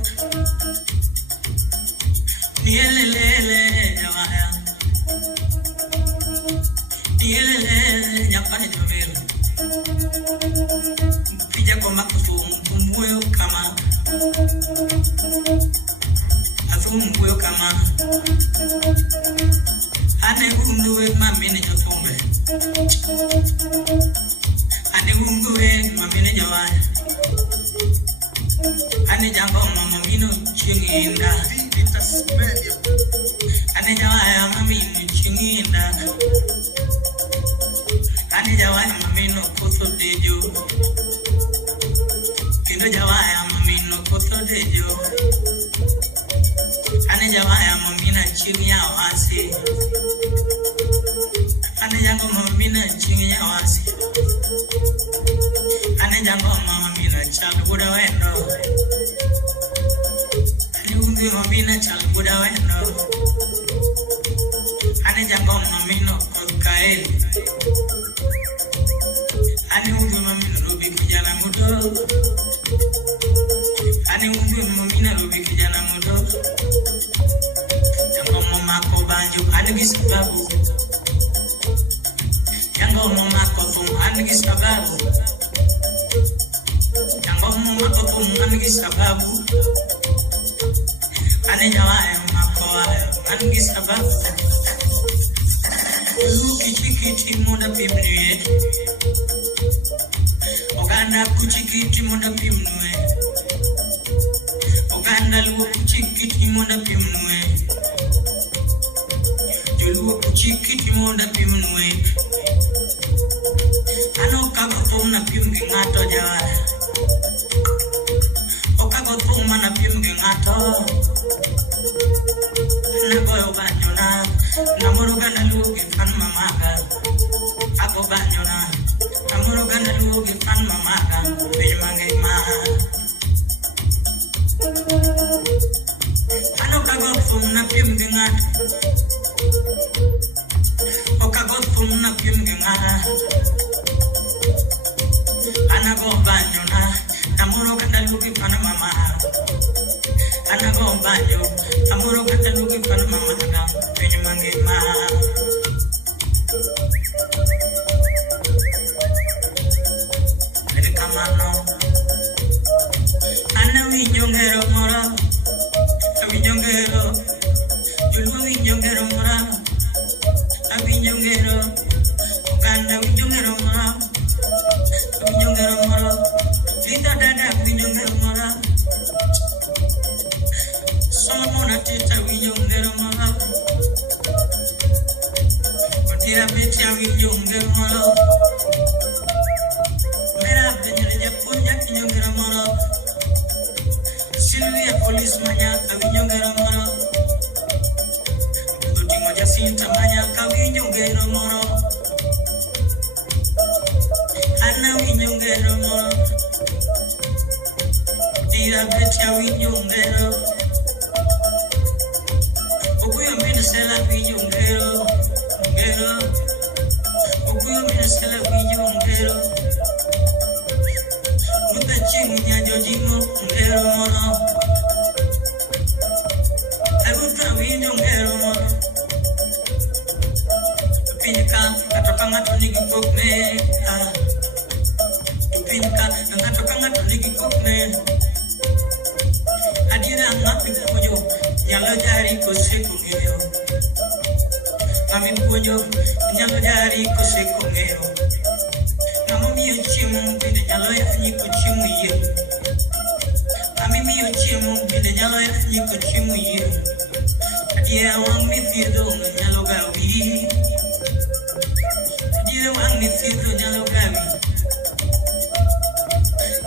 Yelele, jawaya. Yelele, nyapane jomel. Pija kwa makufu kama. Azumbuyo kama. Ane unduwe mamine jotume. Ane unduwe mamine jawaya. Ane jango mama mino chinginda. Tasmania. Ane jawaya mamino chinginda. Ane jawaya mamino koso dejo. Kindo jawaya mamino koso dejo. Ane jawaya mamina chingiya wasi. Ane jango mamina chingiya wasi. Ane jango mamina chalbuda wendo. Ane mamina chalbuda wendo. Ane jango mamino kokael. Ane mamina rubi kijana mudo. Ane mamina rubi kijana mudo. Jango mama ko banjo ane gisababu. Jango mama ko fum ane gisababu. Jango mama ko fum ane gisababu. Ane jawaya makoaya ane gisababu. Kuchikiti muda pimnuye. Oganda kuchikiti muda pimnuye. Oganda luo kuchikiti muda pimnuye. Juluo kuchikiti muda pimnuye. Ano kagotum na pimgi ngato jawaya. Okagotum na pimgi ngato. Nagoyo banyona. Namuruga na lugi fan mamaga. Ako banyona. Namuruga na lugi fan mamaga. Bimange ma. Ano kagotum na pimgi ngato. Okagotum na pimgi ngato. Anago banyona. Namuruga na lugi fan mamaga. Anago banyo. Namuruga na lugi fan mamaga. Bimange ma. Ede kamano. Ana winjongero mora. Winjongero. Julu winjongero mora. Winjongero. Uganda winjongero mora. Winjongero mora. Linda dada winjongero mora. Somona tita winjongero mora. Tira betia winjongero mora. Mera benyere japonya winjongero mora. Silvia police manyaka winjongero mora. Utingo jasinta manyaka winjongero mora. Ana winjongero mora. Tira betia winjongero. Okuyo mbina sela winjongero. Ngero. Okuyo mbina sela winjongero. Nuta chingu nyanjo jingo ngero mora. Aguta winjongero mora. Pinyika katoka ngato nigi kokne. Pinyika katoka ngato nigi kokne. Adira ngapi kujo nyalo jari koseko ngeo. Mami kujo nyalo jari koseko ngeo. Namo miyo chiemo bide nyalo yanyi ko chiemo yeo. Mami miyo chiemo bide nyalo yanyi ko chiemo yeo. Adira wang mithiedho nyalo gawi. Adira wang mithiedho nyalo gawi.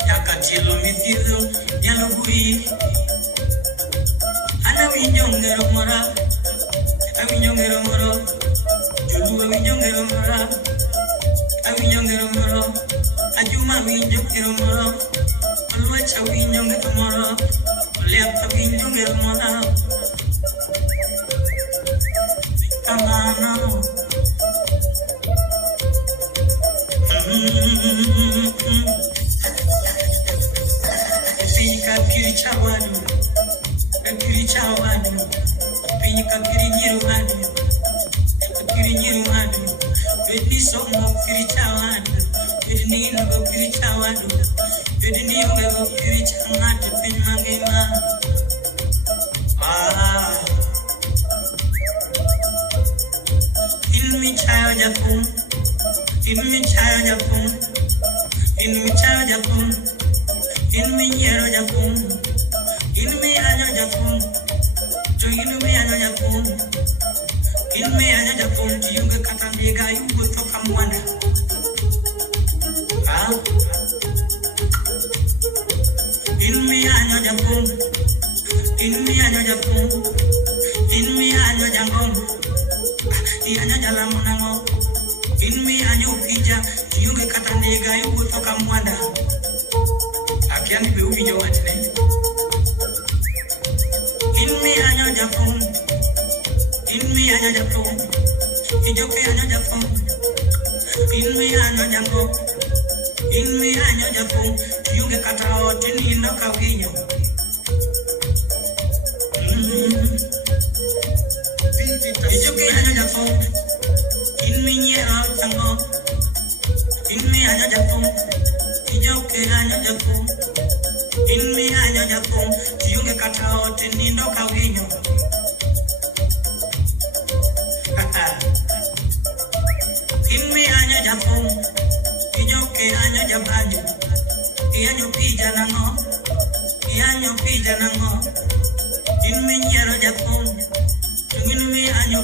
Nyaka tielo mithiedho nyalo gui. Ana winjongero mora. Awinjongero mora. Julu awinjongero mora. Awinjongero mora. Ajuma awinjongero mora. Alwacha awinjongero mora. Oleapa awinjongero mora. Kamano. Pinyika kirichawadu, kirichawadu, pinyika kirinyirwadu, kirinyirwadu, bedisomo kirichawadu, bedinino go kirichawadu, bedinino go kirichawadu, pinyangema. In child Japon, in child Japon, in child Japon, in me yero Japon, in me anyo Japon, to in me anyo Japon, in me anyo Japon, to you Katambiga, you go to Kamwana. In me anyo Japon, in me anyo Japon, in me anyo Japon. Ianya Jalamo nango, in me anyo pija, yunge katandega yugo toka mwanda. Akiani be uvinyo watine. In me anyo Japon, in me anyo Japon, ijoke anyo Japon, in me anyo Jango, in me anyo Japon, yunge katao tini noka winyo. Ijoke anyo Japon, in me nyera tango, in me anyo Japon, ijoke anyo Japon, in me anyo Japon, yunge katao tini noka winyo. In me anyo Japon, ijoke anyo Japanyo, ianyo pija nango, ianyo pija nango, in me nyera Japon. In me anyo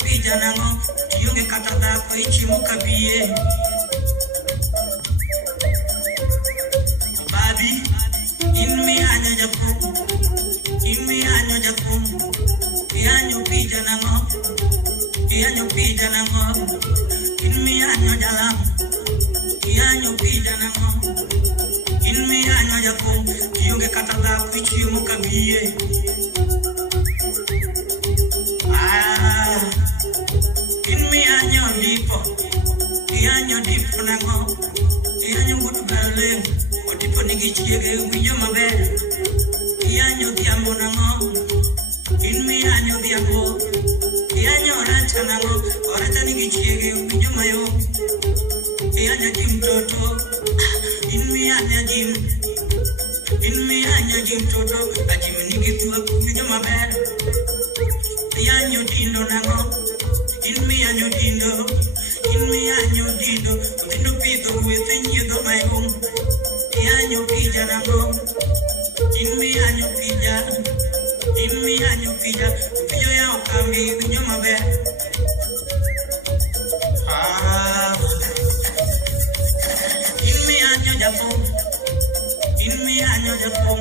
pija nango, yunge katada ko ichimuka biye. Babi, in me anyo Japon, in me anyo Japon, ianyo pija nango, in me anyo Jalamo, ianyo pija nango, in me anyo Japon, yunge katada ko ichimuka biye. In me anyo dipo nango, ianyo gudu balem, o dipo nigi chiege winyo maber, ianyo diambo nango, in me anyo diambo, ianyo racha nango, o racha nigi chiege winyo mayo, ianyo jim toto, in me anyo jim, in me anyo jim toto, ajim nigi tuwa winyo maber. Ianyo dindo nango, in me anyo dindo, in me anyo dindo, dindo pito within you do my home. Ianyo pija nango, in me anyo pija, in me anyo pija, pijo ya okambi winyo mabe. In me anyo Japon, in me anyo Japon,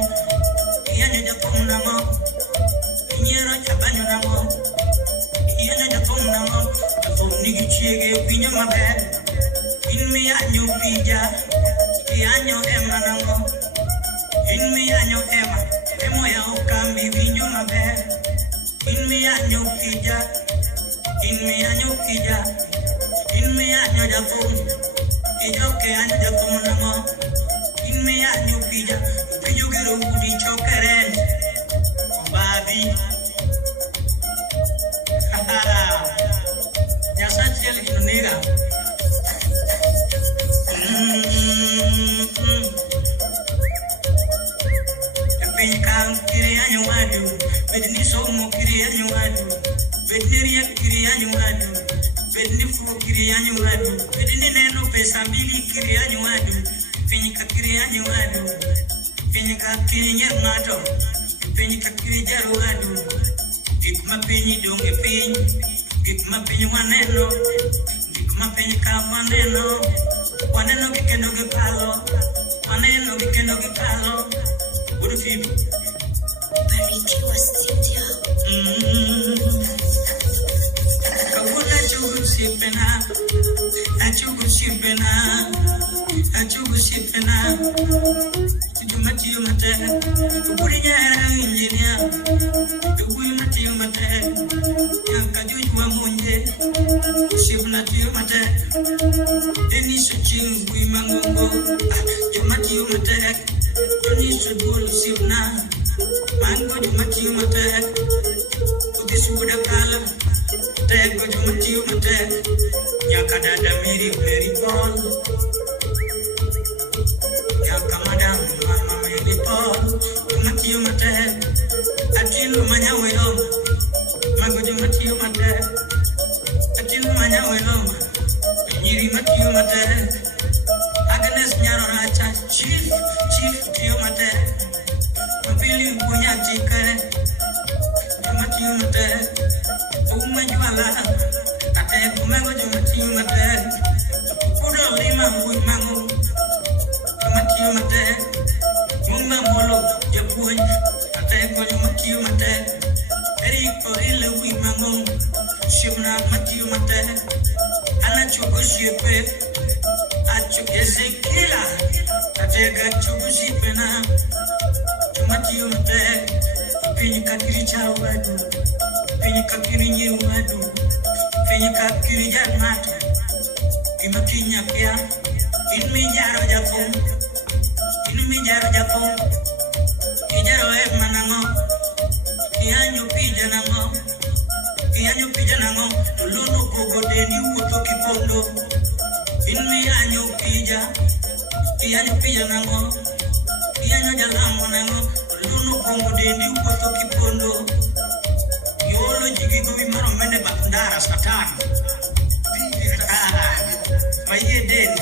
ianyo Japon nango. Inyero chabanyo nango, ianyo Japon nango, Japon nigi chiege winyo maber. In me anyo pija, ianyo ema nango, in me anyo ema, emo ya okambi winyo maber. In me anyo pija, in me anyo pija, in me anyo Japon, ijoke anyo Japon nango, in me anyo pija, pijo gero udi chokeren. Babi, ya sachiel inonega. Pinkang kiri anyo wadu, bedni somo kiri anyo wadu, bedni riak kiri anyo wadu, bedni fu kiri anyo wadu, bedni neno pesa mbili kiri anyo wadu, pinyika kiri anyo wadu, pinyika kiri nyermato. Penyi kakiri jaru adu, gikma penyi donge penyi, gikma penyi waneno, gikma penyi ka waneno, waneno gikendo gipalo, waneno gikendo gipalo. Budu fibu. Bariki wa studio. Kawuna chugu sipena, achugu sipena, achugu sipena. Matiyo mate, ukuri nyara injinia, ukuri matiyo mate, yanka juju wa munje, shivu natiyo mate, eni suchi ukui mangongo, jo matiyo mate, should go see now. Mango to Matthew Mate, this would have color. Take go to Matthew Mate, Yakada Miri very ball. Yakamadam, Mamma Mary Paul, Matthew Mate, Atilu Manawelo, Mango to Matthew Mate, Atilu Manawelo, Yiri Matthew Mate, Agnes Nyaracha, Chief Tiomate. Feeling Bunyatika, Matthew Mate, Umajuala, Ate Umago Matthew Mate, Udo Lima Wimango, Matthew Mate, Mumba Molo, Japun, Ate Matthew Mate, Erico Illa Wimango, Shimna Matthew Mate, Anachuko Shipe, Achu Ezekiela, Ate Gachuko Shipena. Matthew Mate, Pinica Kiricha Wadu, Pinica Kiri Wadu, Pinica Kirijan Mata, Imakinya Pia, in me Jaro Japon, Ijaro Manango, Ianyo Pijanango, Lulu Gogo Deni Utoki Pondo, in me Anyo Pija, Ianyo Pijanango. Jalamo, Lulu Pongo de Upoto Kipondo, Yolo Jigigo Maro Mene Bakundara Satan. My head dead.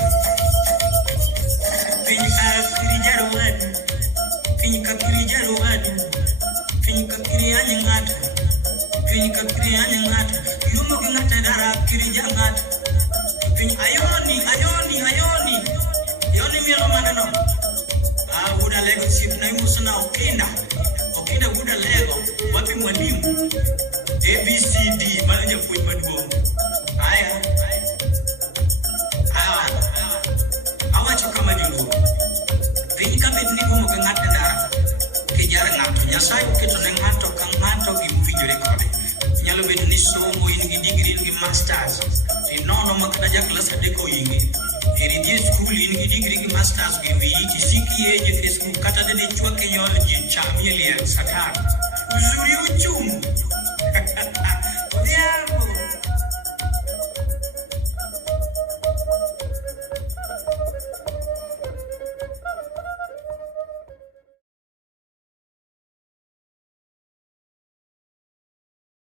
Pinica Kirianat, Lumokinatara Kirijanat, Ioni, Milomanano. Buda lego sip na imusuna Okinda buda lego wapi mwalimu ABCD manja fuit madgo aya awacho kama julu piny kabet ni gomo ka ng'ato dara kijara ng'ato nyasaye oketo ne ng'ato ka ng'ato giwinjore kode nyalo bedo ni somo in gi degree in gi masters inono makata jaklas adeko yingi Eri school in degree masters give it siki age Facebook kata de chwake yo jin chamieli satar